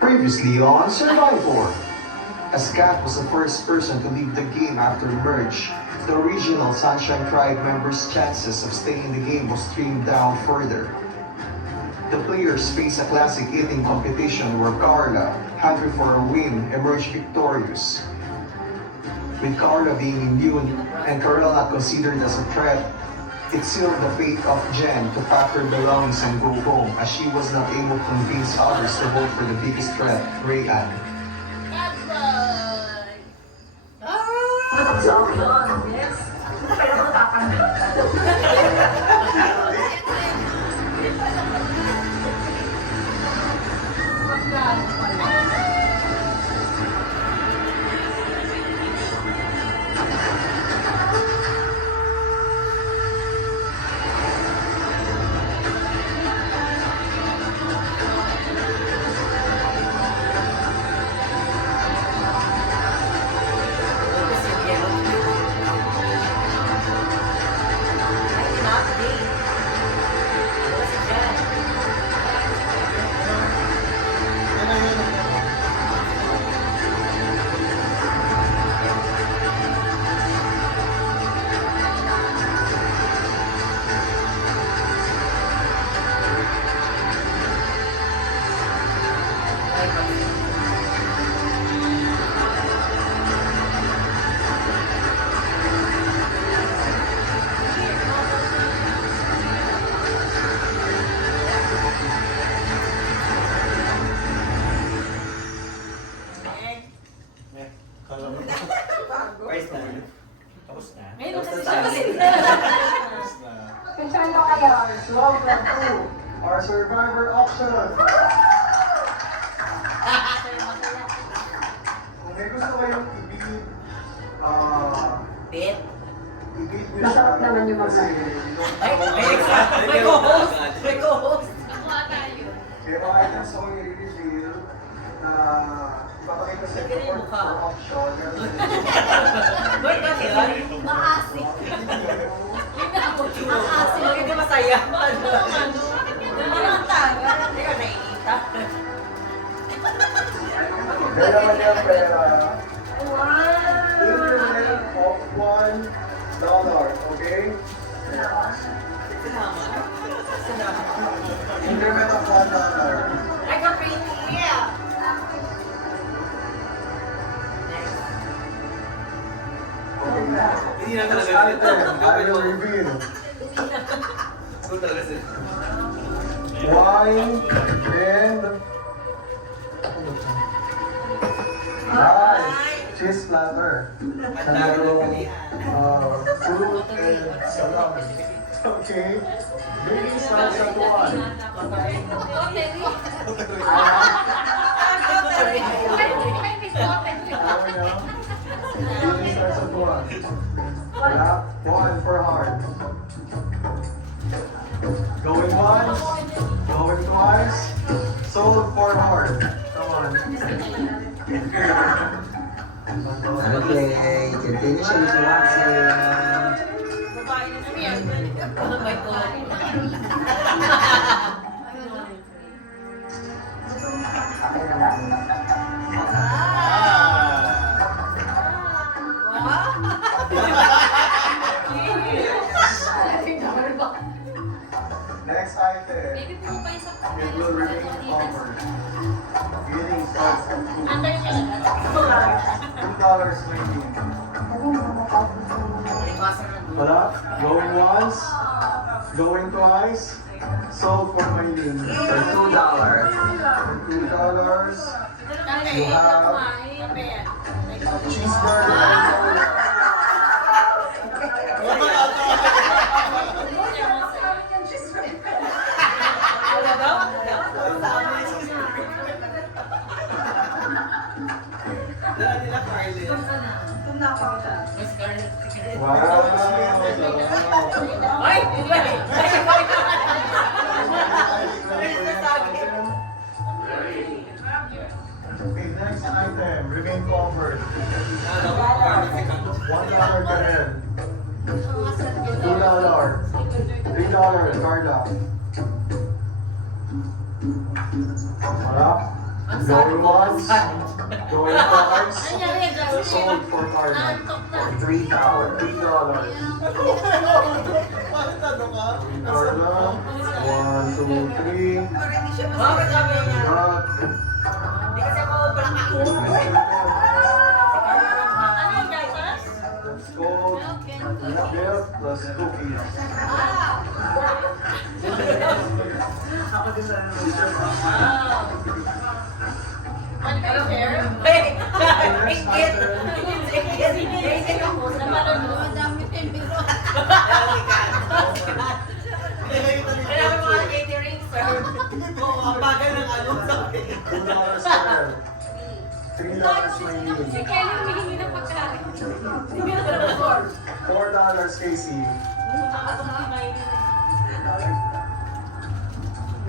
Previously on Survivor. As Kat was the first person to leave the game after merge, the original Sunshine Tribe members' chances of staying in the game was trimmed down further. The players faced a classic eating competition where Carla, hungry for a win, emerged victorious. With Carla being immune and Karel not considered as a threat, it sealed the fate of Jen to pack her belongings and go home as she was not able to convince others to vote for the biggest threat, Rayan. Welcome to our Survivor auction. Kung may gusto kayong i-beat, Bet? i-beat mo Masarap naman yung kasi May co-host! May co-host! may mga items ako i-reveal na ipapakita sa inyo for auction. Ba't ba yan? Maasik. Maasik. Hindi masaya. Parang taga. Hindi ka naiita. Kaya naman yung pera. Wow! Increment of $1, okay? Increment of $1. I got pretty. Yeah. Hindi na talaga. I will reveal. Ito talaga sila. Wine and cheese platter. Merong fruit and salam. Okay. Baby starts at 1. Baby starts at 1. Wala. 1 for hard. Going once, going twice, sold for hard. Come on. Okay, continuation if you want to. Oh my God. Next item. It will remain covered. Bidding starts at $2. $2 remaining. Wala. Going once, going twice, sold for my name. For $2. $2. You have cheeseburger. Wow. Ay! Okay, next item, remain covered. $1 ka rin. $2. $3, Carla. Wala? Going once, going twice, Nangyari dyan. sold for Carla. Nantok na. $3. Carla, 1, 2, 3. Parang hindi siya masaya. Bakit sabi niya? Cut. Hindi kasi ako palakain. Ano yung guys? Gold, milk plus cookies. Ako din na Ano kayo share? Hey! Ingit! Ingit! Ingit ako. Naman mo, madami kayong biro. Kailangan mo mga catering, sir. Oo, ang bagal ng ano sabi. $2 per. $3 my Si name. Kelly humihingi ng pagkain. $4 Casey.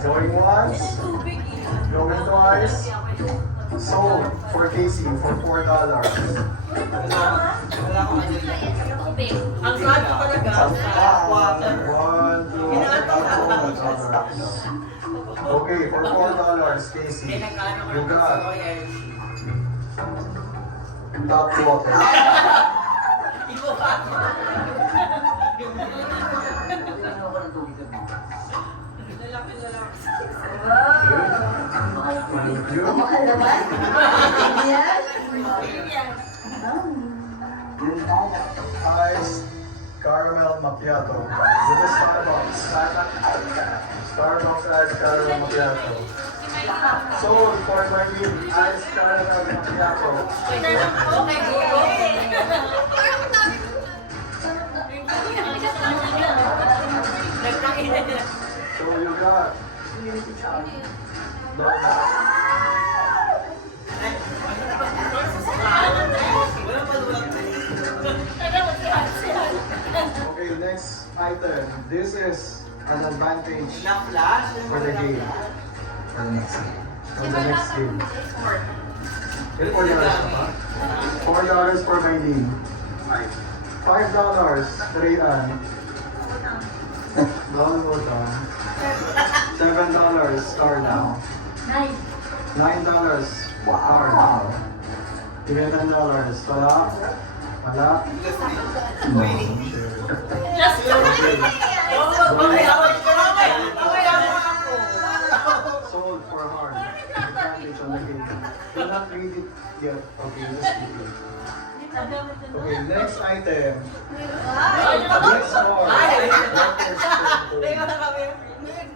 Going once, Tubig eh. going twice. Sold for Casey for $4. Wala akong ano yun. Tubig. Ang sad ko talaga. One, two, okay, for $4, Casey, May nagkano ko you ng got soy. top water. Ibo ka. Thank you. Mahal naman. Yan. Iced caramel macchiato with the Starbucks. Starbucks iced caramel macchiato. Sold for my iced caramel macchiato. Okay, go. Nagkain na nila. So you got Walang palulang na okay, next item. This is an advantage Na-flash. for the game. For the next game. For the next game. $4 pa? $4 for my lead. $5 Rayan. Down mo down. $7 Star now. Nice. $9 Star now. $11 wala. Wala. Just Sold for hard. Advantage on the game. Will not read it yet. Okay, let's keep it. Okay, next item. Next more.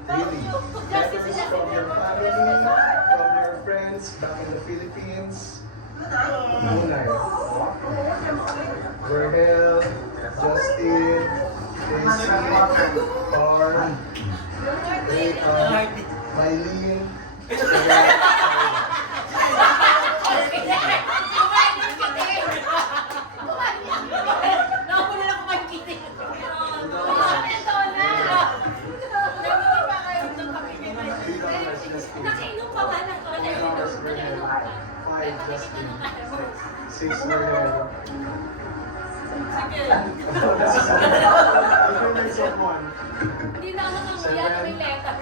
Really? Letters from your family, from your friends back in the Philippines. Moonlight. Verhel, Justin, Casey, Carl, Mylene, Justin, Nakainom pa ba ng $5 Justin, $6 Verhel. If you make someone, Hindi na ako nanguya na may letter.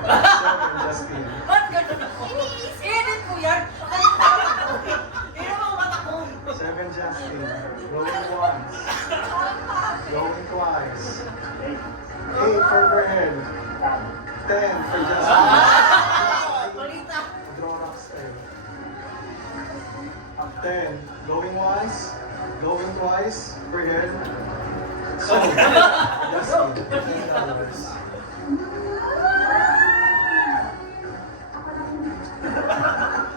$7 Justin. Ba't ganun ako? Edit ko yan. Hindi mo mata ko. 7 Justin. Going once. Going twice. 8 for Verhel. 10 for Justin. Kulita. Draw rocks tayo. 10. Going once. Going twice. Verhel. So, Justin. $15.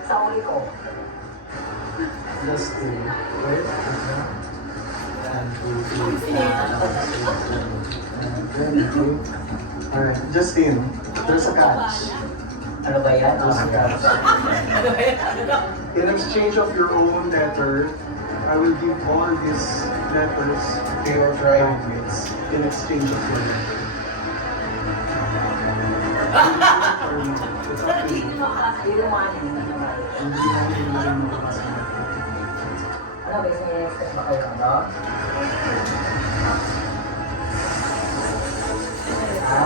Sa uli ko. Justin. Wait. 1, 2, 3, 4, 5, 6, 7, 8, 9, 10, 11. Alright, Justin, there's a catch. Ano ba yan? There's a catch. Ano ba yan? Ano ba? In exchange of your own letter, I will give all these letters to your driving mates. In exchange of your letter. It's up to you. Hindi naman. Hindi namin makakasama. Ano ba yung expect ba kayo? Ano? Ha?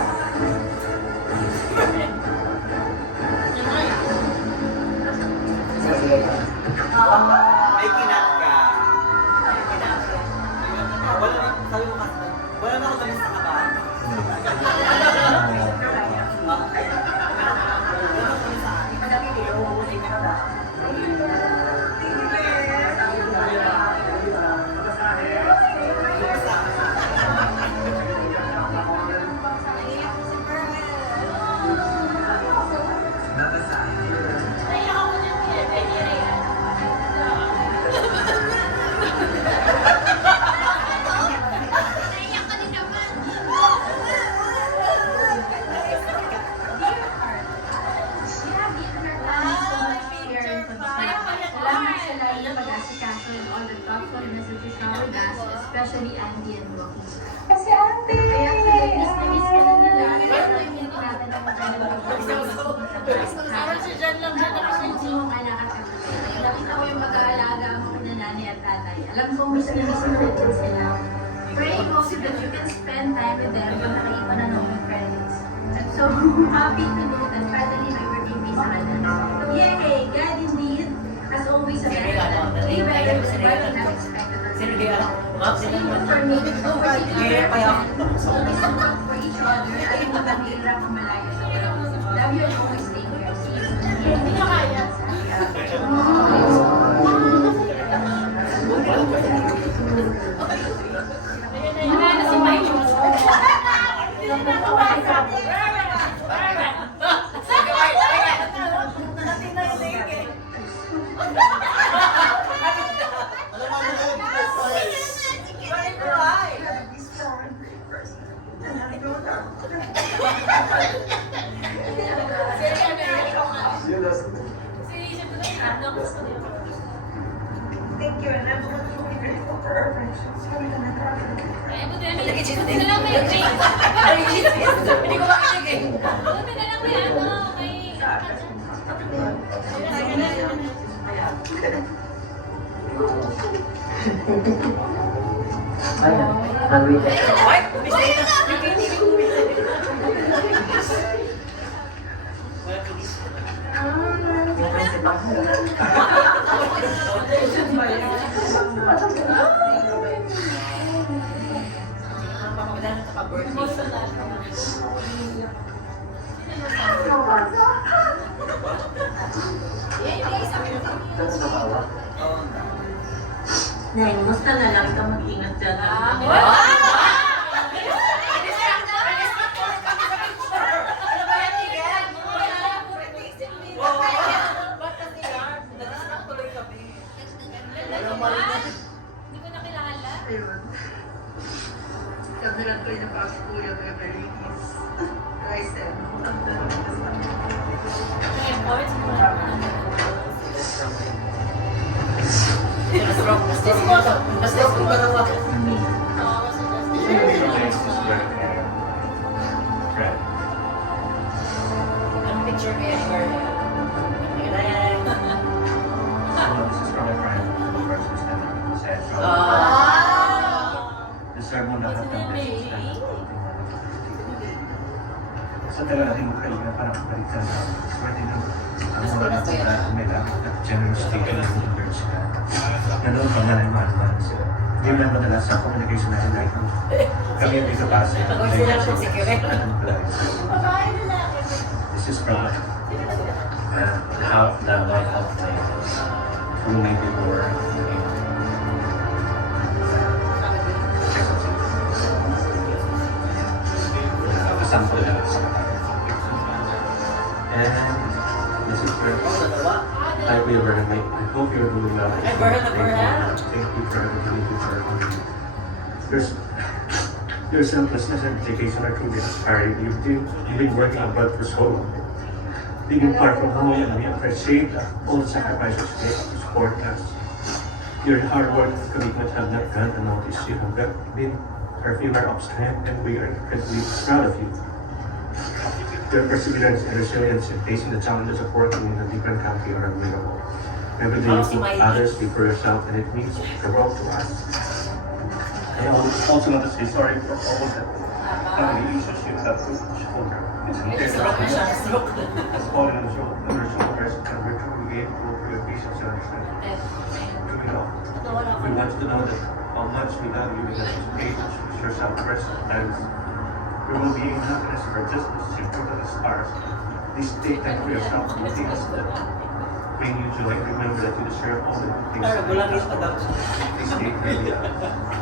May kinat ka. May kinat ka. Wala na, sabi mo kasi, wala na ako namin sa kabahan. Especially Andy and Rocky. Kasi ate! Kaya miss na miss ka na nila. Natin ang Parang si Jan lang siya nakasya. Nakita ko yung mag-aalaga mo na nanay at tatay. Alam ko miss na natin sila. Praying also that you can spend time with them pag nakaiba na ng friends. So happy to know that finally may working visa ka na. Yay! God indeed, as always, a better than way better than what we have expected. Sino kaya? Ma'am, sino naman? For me, it's working Kaya pa yan. always look for each other. Ayaw mo mahirap malayo sa walang. Love you and always take care. See you. Hindi na kaya. Wala na si Mike. Hindi na nakawasa. Thank you, and I'm really grateful for our friendship. Ay, buti na lang may drink. Hindi ko makinig eh. Buti na lang may ano, may... Hungry ka. Ay, mistake na. Yung principal ko. Pagkakadala sa ka-birthday. Nay, musta na lang ka mag-ingat dyan? Hindi ko nakilala. Ayun. Sabi lang ko yung napaka-kuya ko yung Berlinis. I said, Airport. Basta kung dalawa. Anong picture kayo ni Garden? The sermon lahat ng message na sa talagang magkaibigan parang balikan na swerte ng ang mga natura may lamang at generosity ka ng universe ka. Ganoon pa nga na yung mahal sila. Hindi lang madalas sa communication natin like kami yung ikapasa. Pag-uwi sila ng security. This is from how the life of my roommate before. Sample lang. And this is where I will make. I hope you're doing well. Ay, Berhan. Thank you for everything you for your selflessness and dedication are truly inspiring. You've been working abroad for so long. Being apart from home, and we appreciate all the sacrifices you make to support us. Your hard work and commitment have not gone unnoticed. You have been our pillar of strength, and we are incredibly proud of you. Your perseverance and resilience in facing the challenges of working in a different country are admirable. Every day you put others before yourself, and it means the world to us. I also want to say sorry for all the family issues you have to shoulder. It's Stroke na siya, stroke. It's falling on your shoulders, and we're truly grateful for your patience and want you to know that how much we love you because you made yourself first and we will be in happiness for just as simple as the stars. Please take time for yourself and things that bring you joy. Remember that you deserve all the good things. Pero that bulang you ito daw. have. Please take care.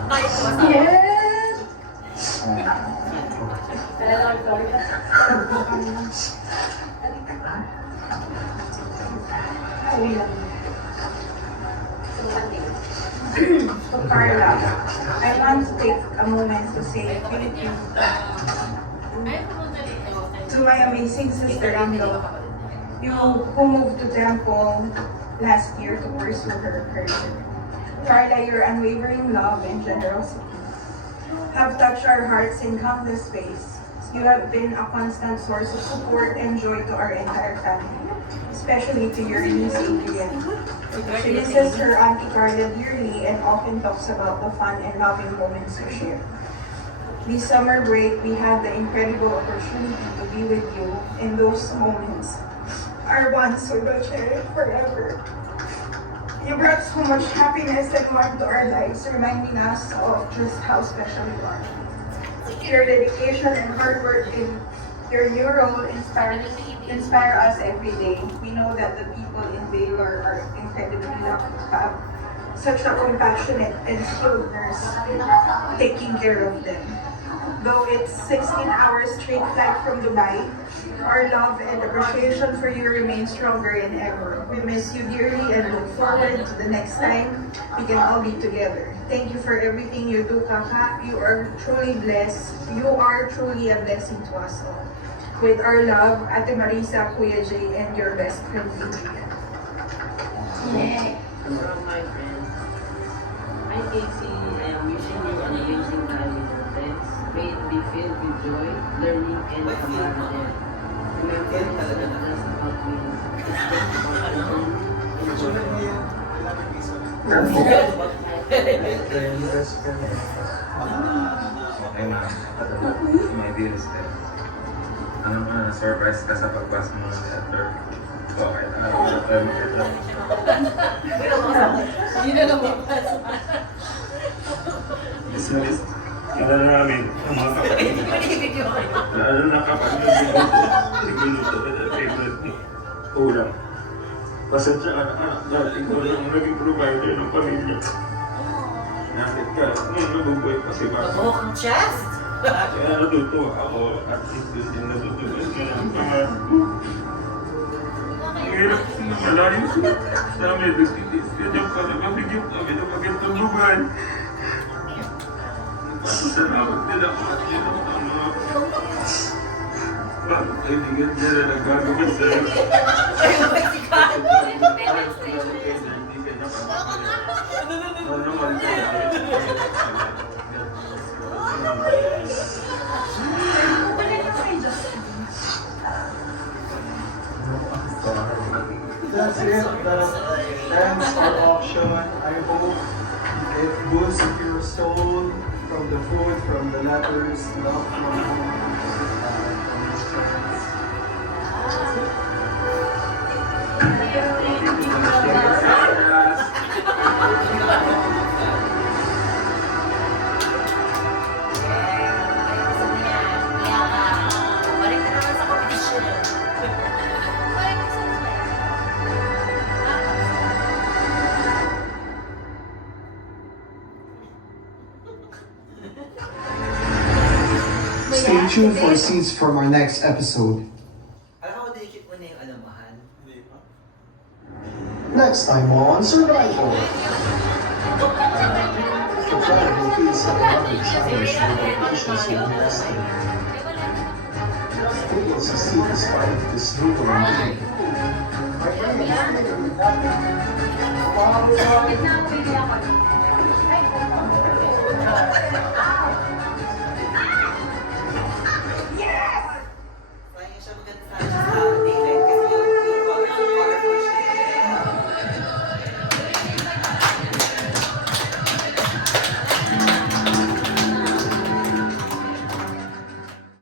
Tayo po. Yes! So Carla, I want to take a moment to say thank you to my amazing sister-in-law, you who moved to Temple last year to pursue her career. Carla, your unwavering love and generosity have touched our hearts in countless ways. You have been a constant source of support and joy to our entire family, especially to your niece Adrian. She misses her Auntie Carla dearly and often talks about the fun and loving moments you share. This summer break, we had the incredible opportunity to be with you, and those moments are ones we will cherish forever. You brought so much happiness and warmth to our lives, reminding us of just how special you are. Your dedication and hard work in your new role inspire us every day. We know that the people in Baylor are incredibly lucky to have such a compassionate and skilled nurse taking care of them. Though it's 16 hours straight flight from Dubai, our love and appreciation for you remains stronger than ever. We miss you dearly and look forward to the next time we can all be together. Thank you for everything you do, Kaka. You are truly blessed. You are truly a blessing to us all. With our love, Ate Marisa, Kuya Jay, and your best friend, Adrian. From my friends, hi Casey, I am wishing you an amazing time with your friends. May it be filled with joy, learning, and camaraderie. Remember, it's not just about wins, it's just about learning, Okay na. May deals din. Ano ka, surprise ka sa pagbas mo ng letter. Okay na. Hindi na lumabas. Dismiss. Kilala namin ang mga kapatid. Pinibigyo ko. Lalo na kapag minuto na favorite mo. Ulam. Pasensya ka na anak dahil ikaw na ang naging provider ng pamilya. Nakit ka, nung nabubuhay pa si Basa. Mukhang chest. Kaya natutuwa ako at ito din natutunan ka ng pangarap ko. Ang hirap na malayo sa amin, nagtitis ka dyan para mabigyan kami ng magandang buhay. Nagpapasalamat din ako at yun ang mga bagong kaibigan niya na nagagawa sa'yo. Ayun ba si Carl? That's it. That ends our auction. I hope it boosts your soul from the food, from the letters, love from home, from your friends. Balik na naman sa competition. Stay tuned for scenes from our next episode. Alam ko, dinikit mo na yung mahal. Next time on Survival. The tribe will face a larger challenge with the conditions in the nesting. Who will succeed despite this new being? Gitna ko bigla ako.